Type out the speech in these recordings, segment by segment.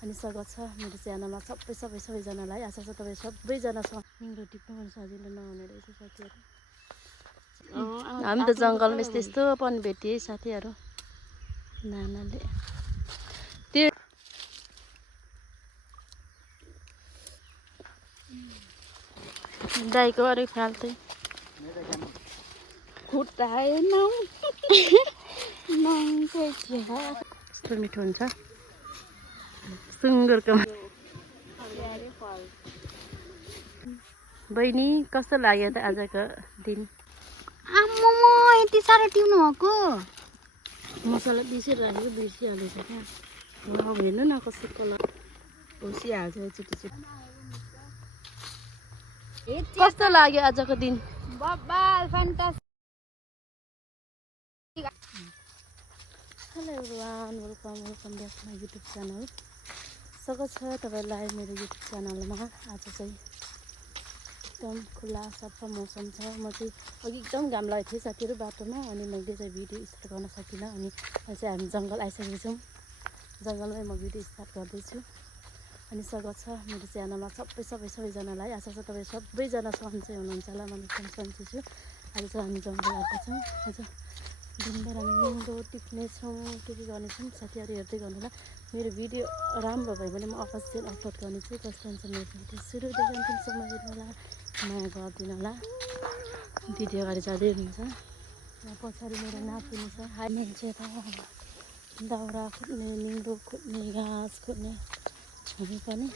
अनि स्वागत छ मेरो च्यानलमा सबैजनालाई। आशा छ तपाईँ सबैजना निङ्दो टिप्नु पनि सजिलो नहुने रहेछ साथीहरू। हामी त जङ्गलमा यस्तो पनि भेटिए साथीहरू। नानाले त्यो दाइको अरू फाल्तै खुट्टा यस्तो मिठो हुन्छ सुँगुरको। बहिनी कस्तो लाग्यो त आजको दिन? आम्मामा यति साह्रो टिप्नु भएको मसला बिर्सिरहेको बिर्सिहालेछ क्या। हेर्नु न कस्तो कलर होसिहाल्छ छिटो। कस्तो लाग्यो आजको दिन? बब्बाल fantastic. Hello everyone, welcome back my YouTube channel. स्वागत छ तपाईँलाई मेरो युट्युब च्यानलमा। आज चाहिँ एकदम खुला सफा मौसम छ। म चाहिँ अघि एकदम घाम लागेको थिएँ साथीहरू बाटोमा, अनि मैले चाहिँ भिडियो स्टार्ट गर्न सकिनँ। अनि अहिले चाहिँ हामी जङ्गल आइसकेको छौँ। जङ्गलमै म भिडियो स्टार्ट गर्दैछु। अनि स्वागत छ मेरो च्यानलमा सबैजनालाई। आशा छ तपाईँ सबैजना सन्चै हुनुहुन्छ होला। म एकदम सन्चै छु। अहिले चाहिँ हामी जङ्गल आएको छौँ। आज दिनभर हामी निङ्दो टिप्नेछौँ, के गर्नेछौँ साथीहरू हेर्दै गर्नु होला। मेरो भिडियो राम्रो भयो भने म अवश्य अपलोड गर्नेछु। जस्तो हुन्छ मेरो भिडियो सुरुदेखि अन्तिमसम्म हेर्नु होला, माया गरिदिनु होला। भिडियो अगाडि जाँदै हुनुहुन्छ। यहाँ पछाडि मेरो नातिनी छ। हाई मान्छे त दाउरा खोज्ने, निङ्दो खोज्ने, घाँस खोज्ने। हामी पनि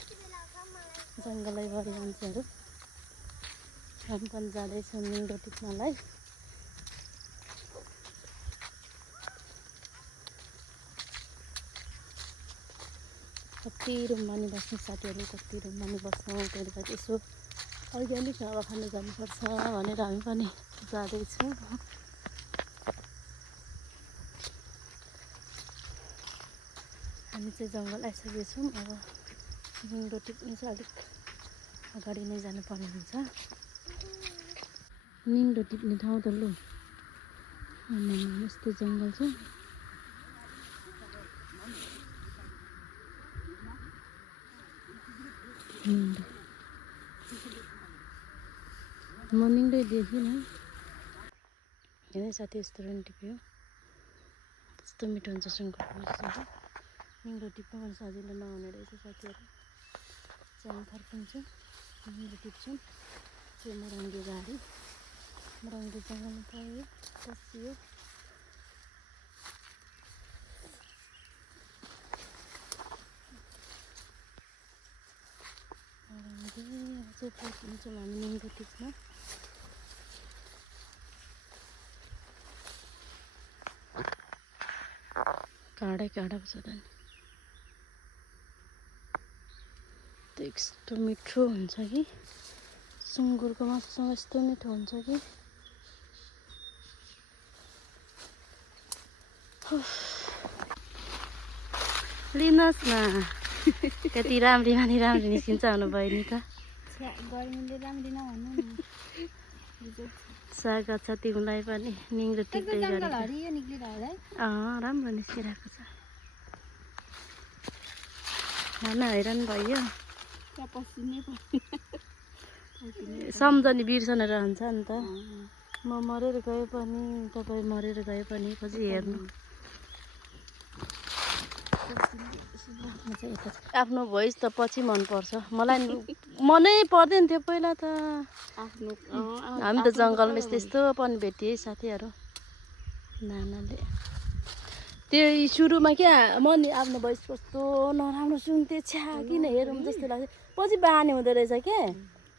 जङ्गलैभरि मान्छेहरू हामी पनि जाँदैछौँ निङ्दो टिप्नलाई। कति रुममा नि बस्नु साथीहरू, कति रुममा नि बस्नु। त्यसले गर्दा यसो अर्ग्यानिक हावा खानु जानुपर्छ भनेर हामी पनि जाँदैछौँ। हामी चाहिँ जङ्गल आइसकेको छौँ। अब निङ्दो टिप्नु चाहिँ अलिक अगाडि नै जानुपर्ने हुन्छ। निङ्दो टिप्ने ठाउँ त लु यस्तो जङ्गल छ। म निङ्दो देखिनँ। हेर्नु साथी यस्तो पनि टिप्यो, कस्तो मिठो हुन्छ सुँगुरको मसला। निङ्दो टिप्नु पनि सजिलो नहुने रहेछ साथीहरू। च्याङ फर्किन्छौँ, निङ्दो टिप्छौँ। चाहिँ मरङ्गी गाडी मरङ्गी जङ्गलमा पायो बसियो। चाहिँ फर्किन्छौँ हामी निङ्दो टिप्न। काँडै काँडाको छ त नि। यस्तो मिठो हुन्छ कि सुँगुरको मासुसँग यस्तो मिठो हुन्छ कि लिनुहोस् न। कति राम्री निस्किन्छ हुनु बहिनी त। स्वागत छ तिमीलाई पनि निङ्दो टिप्दै गरेको। राम्रो निस्किरहेको छ। खाना हैरान भयो। सम्झने बिर्सने रहन्छ नि त। म मरेर गए पनि, तपाईँ मरेर गए पनि पछि हेर्नु। आफ्नो भोइस त पछि मनपर्छ। मलाई मनै पर्दैन थियो पहिला त। हामी त जङ्गलमा यस्तो पनि भेटिए साथीहरू। नानाले त्यो सुरुमा क्या म नि आफ्नो भोइस कस्तो नराम्रो सुन्थेँ, छ्या किन हेरौँ जस्तो लाग्छ। पछि बानी हुँदो रहेछ क्या।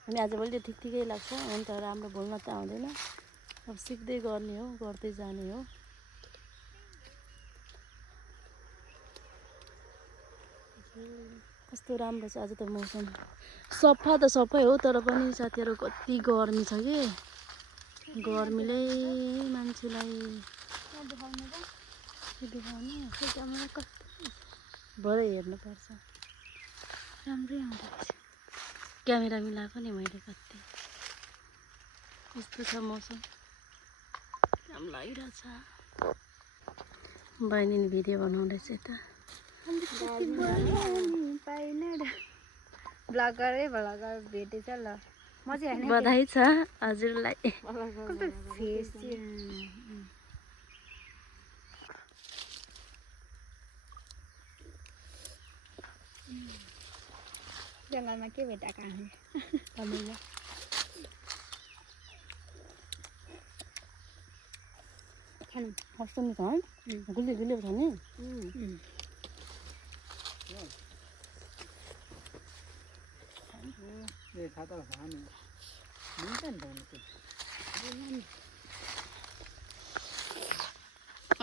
अनि आजभोलि त्यो ठिकै लाग्छ। अन्त राम्रो बोल्न त आउँदैन, अब सिक्दै गर्ने हो, गर्दै जाने हो। कस्तो राम्रो छ आज त मौसम। सफा त सफै हो, तर पनि साथीहरू कति गर्मी छ कि। गर्मीले मान्छेलाई भरे हेर्नुपर्छ। राम्रै आउँदो रहेछ। क्यामेरा मिलाएको नि मैले कति। यस्तो छ मौसम, काम लागिरहेछ। बहिनीले भिडियो बनाउँदैछ यता। ब्लगर भेटेछ ल म चाहिँ हैन बधाई छ हजुरलाई कस्तो फेस जङ्गलमा के भेटाएको हामी खानु कस्तो मिठो है गुलियो गुलियो छ नि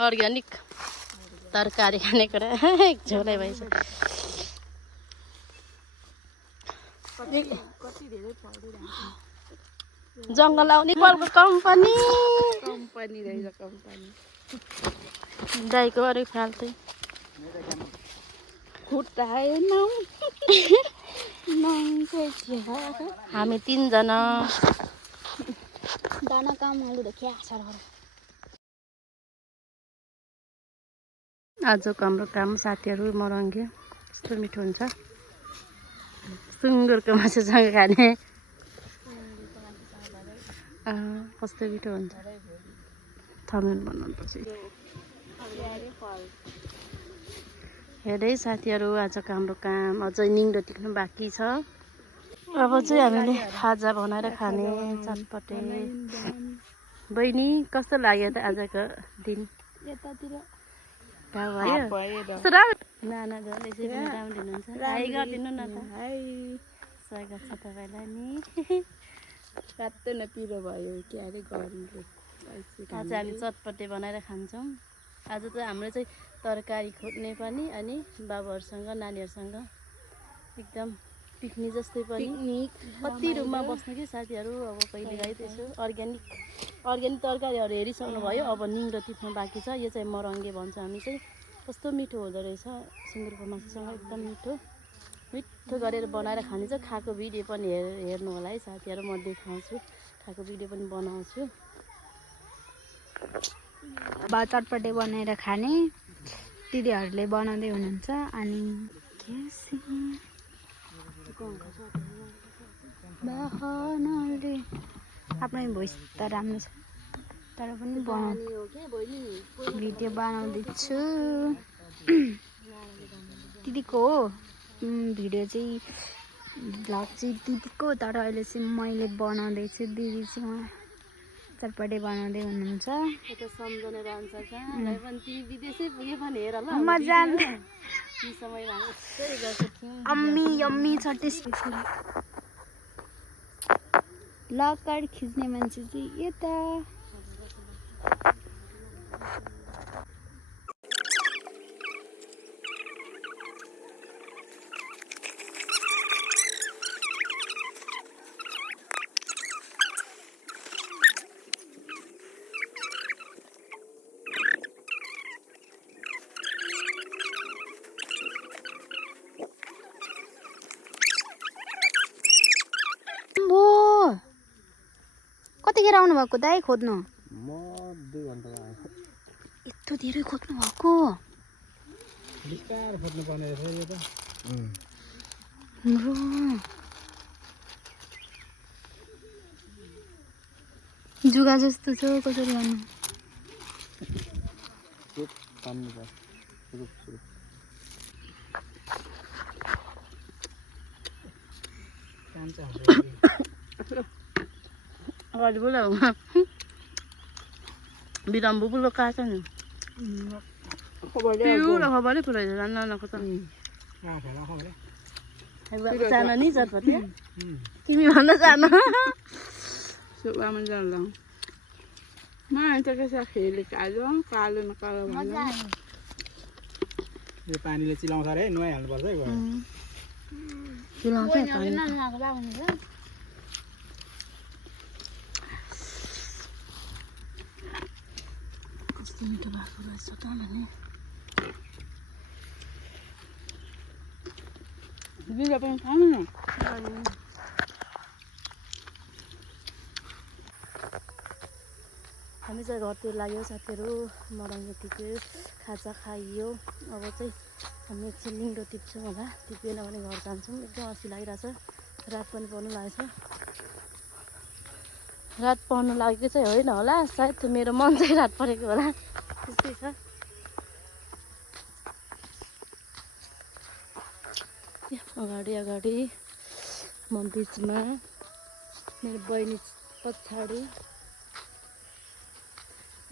अर्ग्यानिक तरकारी खानेकुरा झोलै भएछ जङ्गल आउने कलको कम्पनी रहेछ कम्पनी दाइको अरू फाल्तै खुट्टा हामी 3 जना दाना काम आलु देखिया सरहर आजको हाम्रो काम साथीहरू मरङ्गे कस्तो मिठो हुन्छ सुँगुरको मासुसँग खाने कस्तो मिठो हुन्छ थमेल बनाउनुपर्छ हेर्दै साथीहरू आजको हाम्रो काम अझै निङ्दो टिक्नु बाँकी छ अब चाहिँ हामीले खाजा बनाएर खाने चटपटे बहिनी कस्तो लाग्यो त आजको दिन यतातिर नाना झन् यसरी पनि राम्रो हुनुहुन्छ हाई गरिदिनु न त स्वागत छ तपाईँलाई नि रातो न पिरो भयो के अरे गर्नुले आज हामी चटपटे बनाएर खान्छौँ आज चाहिँ हाम्रो चाहिँ तरकारी खोज्ने पनि अनि बाबुहरूसँग नानीहरूसँग एकदम पिकनिक जस्तै पनि कति रुममा बस्नु कि साथीहरू अब कहिले काहीँ त्यसो अर्ग्यानिक तरकारीहरू हेरिसक्नुभयो अब निङ्दो टिप्नु बाँकी छ यो चाहिँ मरङ्गे भन्छ हामी चाहिँ कस्तो मिठो हुँदो रहेछ सुँगुरको मासुसँग एकदम मिठो गरेर बनाएर खाने चाहिँ खाएको भिडियो पनि हेर्नु होला है साथीहरू म देखाउँछु खाएको भिडियो पनि बनाउँछु चटपटे बनाएर खाने दिदीहरूले बनाउँदै हुनुहुन्छ अनि आफ्नै भोइस त राम्रो छ तर पनि भिडियो बनाउँदैछु दिदीको हो भिडियो चाहिँ भ्लग चाहिँ दिदीको तर अहिले चाहिँ मैले बनाउँदैछु दिदी चाहिँ उहाँ चटपटे बनाउँदै हुनुहुन्छ सम्झने रहन्छ कहाँ पनि तिमी विदेशै पुगे पनि हेर ल म जान्द समयमा यसरी गएको थियौँ यम्मी छ त्यसपछि लकर खिच्ने मान्छे चाहिँ यता कतिखेर आउनु भएको दाइ खोज्नु म 2 घण्टा आएको यत्रो धेरै खोज्नु भएको बिस्तार खोज्नु पर्ने रहेछ यो त जुगा जस्तो छ कसरी गर्नु अगाडि बोलाऊ बिराम्बो बुलो काछ नि खबरै पुऱ्याइछ जान्नको त जान नि चटपटे तिमी भन्न जान सुब्बामा जान्ला म त कसै खेले कालो कालो न कालो भन्छ यो पानीले चिलाउँछ रे नुहाइहाल्नु पर्छ है गएर चिलाउँछ कस्तो मिठो भएको रहेछ त भने दिदी पनि खानु न हामी चाहिँ घरतिर लाग्यो साथीहरू मरङ्गे टिक्यो खाजा खाइयो अब चाहिँ हामी एकछिन निङ्रो टिप्छौँ होला, टिपेन भने घर जान्छौँ। एकदम असी लागिरहेछ, रात पनि पर्नु लागेछ। रात पर्नु लागेको चाहिँ होइन होला, सायद मेरो मन चाहिँ रात परेको होला, त्यस्तै छ। अगाडि अगाडि म बिचमा, मेरो बहिनी पछाडि।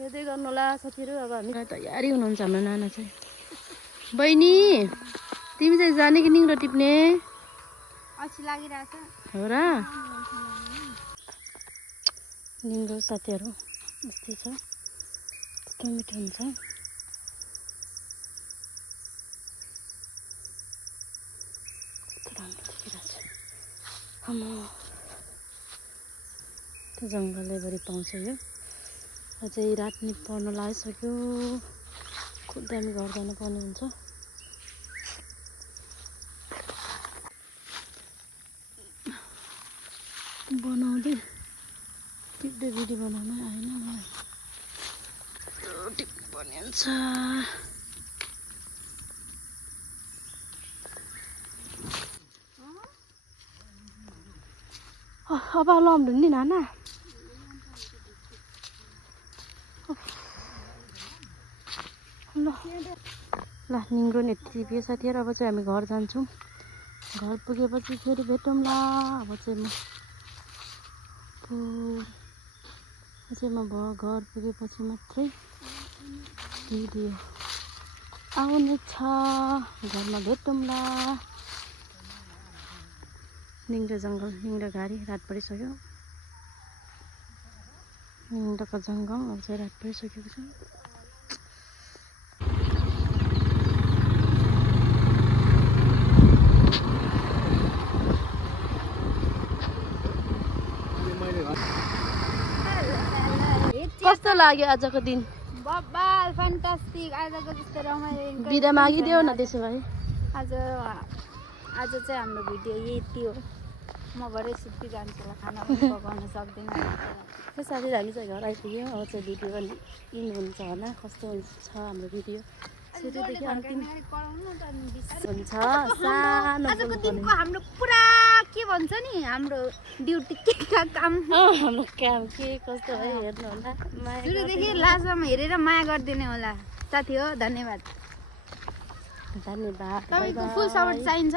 हेर्दै गर्नु होला साथीहरू। अब हामी तयारी हुनुहुन्छ हाम्रो नाना चाहिँ। बहिनी तिमी चाहिँ जाने कि निङ्रो टिप्ने? अल्छी लागिरहेछ हो र? निङ्रो साथीहरू यस्तै छ, कस्तो मिठो हुन्छ। त्यो जङ्गलैभरि पाउँछ यो। अझै रात नि पर्न लागिसक्यो, खुट्टा हामी घर जानुपर्ने हुन्छ। बनाउँदै टिप्दै भिडियो बनाउनु आएन मलाई, टिप्नुपर्ने हुन्छ। अब लम्डु नि नाना। ल निङ्रो नि टिप्यो साथीहरू। अब चाहिँ हामी घर जान्छौँ। घर पुगेपछि फेरि भेटौँला। अब चाहिँ घर पुगेपछि मात्रै भिडियो आउनेछ। घरमा भेटौँला। निङ्रो जङ्गल, निङ्रो घारी, रात परिसक्यो। निङ्रोको जङ्गल अब चाहिँ रात परिसकेको छ। कस्तो लाग्यो आजको दिन? बब्बाल फ्यान्टास्टिक। आजको जस्तो रमाइलो बिदा मागिदेऊ न त्यसो भए। आज चाहिँ हाम्रो भिडियो यति हो। म भरे सुत्ती जान्छु होला, खाना पनि पकाउन सक्दिनँ। साथीहरू हामी चाहिँ घर आइपुग्यो। अब चाहिँ भिडियो पनि इन हुन्छ होला, कस्तो छ हाम्रो भिडियो। सुरुदेखि अन्तिम हुन्छ। सानो आजको दिनको हाम्रो पुरा के भन्छ नि, हाम्रो ड्युटी के काम, हाम्रो काम के कस्तो भयो हेर्नु होला। सुरुदेखि लास्टसम्म हेरेर माया गरिदिने होला साथी हो। धन्यवाद। धन्यवाद। तपाईँको फुल सपोर्ट चाहिन्छ।